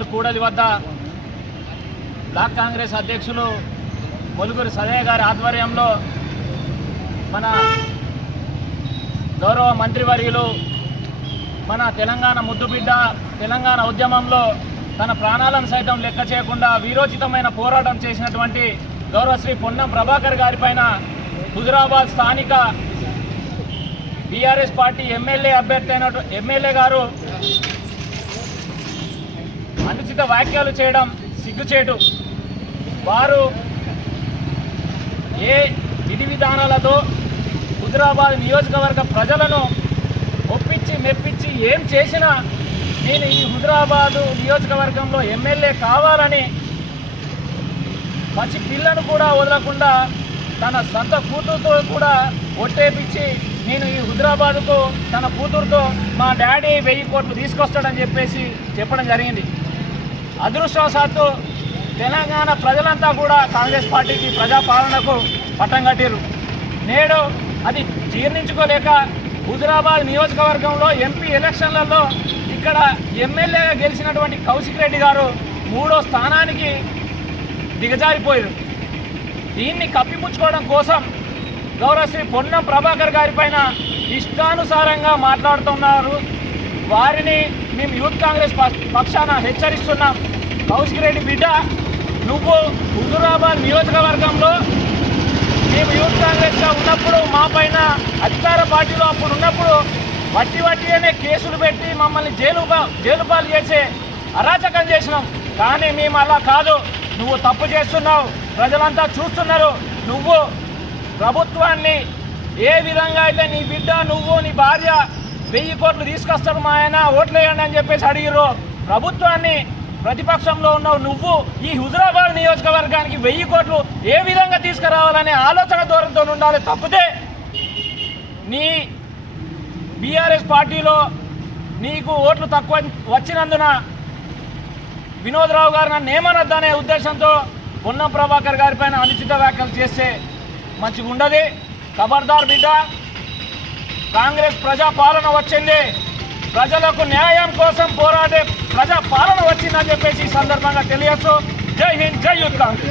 నగర్ కూడలి వద్ద బ్లాక్ కాంగ్రెస్ అధ్యక్షులు మొలుగురు సదయ్య గారి ఆధ్వర్యంలో మన గౌరవ మంత్రివర్యులు మన తెలంగాణ ముద్దుబిడ్డ తెలంగాణ ఉద్యమంలో తన ప్రాణాలను సైతం లెక్క చేయకుండా వీరోచితమైన పోరాటం చేసినటువంటి గౌరవ శ్రీ పొన్నం ప్రభాకర్ గారిపైన హుజురాబాద్ స్థానిక బీఆర్ఎస్ పార్టీ ఎమ్మెల్యే అభ్యర్థి అయిన ఎమ్మెల్యే గారు అనుచిత వ్యాఖ్యలు చేయడం సిగ్గుచేటు. వారు ఏ విధి విధానాలతో హుజరాబాద్ నియోజకవర్గ ప్రజలను ఒప్పించి మెప్పించి ఏం చేసినా నేను ఈ హుజరాబాదు నియోజకవర్గంలో ఎమ్మెల్యే కావాలని పసి పిల్లను కూడా వదలకుండా తన సొంత కూతురుతో కూడా ఒట్టేపించి నేను ఈ హుజురాబాద్కు తన కూతురుతో మా డాడీ వెయ్యి కోట్లు తీసుకొస్తాడని చెప్పేసి చెప్పడం జరిగింది. అదృష్టవశాత్తు తెలంగాణ ప్రజలంతా కూడా కాంగ్రెస్ పార్టీకి ప్రజాపాలనకు పట్టం కట్టారు నేడు అది జీర్ణించుకోలేక హుజురాబాద్ నియోజకవర్గంలో ఎంపీ ఎలక్షన్లలో ఇక్కడ ఎమ్మెల్యేగా గెలిచినటువంటి కౌశిక్ రెడ్డి గారు మూడో స్థానానికి దిగజారిపోయారు. దీన్ని కప్పిపుచ్చుకోవడం కోసం గౌరవశ్రీ పొన్నం ప్రభాకర్ గారి పైన ఇష్టానుసారంగా మాట్లాడుతున్నారు. వారిని మేము యూత్ కాంగ్రెస్ పక్ష- పక్షాన హెచ్చరిస్తున్నాం. కౌశిక్ రెడ్డి బిడ్డ నువ్వు హుజురాబాద్ నియోజకవర్గంలో మేము యూత్ కాంగ్రెస్గా ఉన్నప్పుడు మా పైన అధికార పార్టీలో అప్పుడు ఉన్నప్పుడు వట్టి వట్టి అనే కేసులు పెట్టి మమ్మల్ని జైలు జైలు పాలు చేసే అరాచకం చేసినాం. కానీ మేము అలా కాదు. నువ్వు తప్పు చేస్తున్నావు. ప్రజలంతా చూస్తున్నారు. నువ్వు ప్రభుత్వాన్ని ఏ విధంగా అయితే నీ బిడ్డ నువ్వు నీ భార్య వెయ్యి కోట్లు తీసుకొస్తాడు మా ఆయన ఓట్లు వేయండి అని చెప్పేసి అడిగిర్రు. ప్రభుత్వాన్ని ప్రతిపక్షంలో ఉన్నావు నువ్వు ఈ హుజురాబాద్ నియోజకవర్గానికి వెయ్యి కోట్లు ఏ విధంగా తీసుకురావాలనే ఆలోచన దూరంతో ఉండాలి తప్పితే నీ బీఆర్ఎస్ పార్టీలో నీకు ఓట్లు తక్కువ వచ్చినందున వినోద్రావు గారు నన్ను ఏమనొద్దనే ఉద్దేశంతో ఉన్న ప్రభాకర్ గారిపైన అనుచిత వ్యాఖ్యలు చేస్తే మంచిగా ఉండదు ఖబర్దార్ బిడ్డ కాంగ్రెస్ ప్రజా పాలన వచ్చింది. ప్రజలకు న్యాయం కోసం పోరాడే ప్రజా చెప్పేసి ఈ సందర్భంగా తెలియచ్చు జై హింద్ జై యూత్ కాంగ్రెస్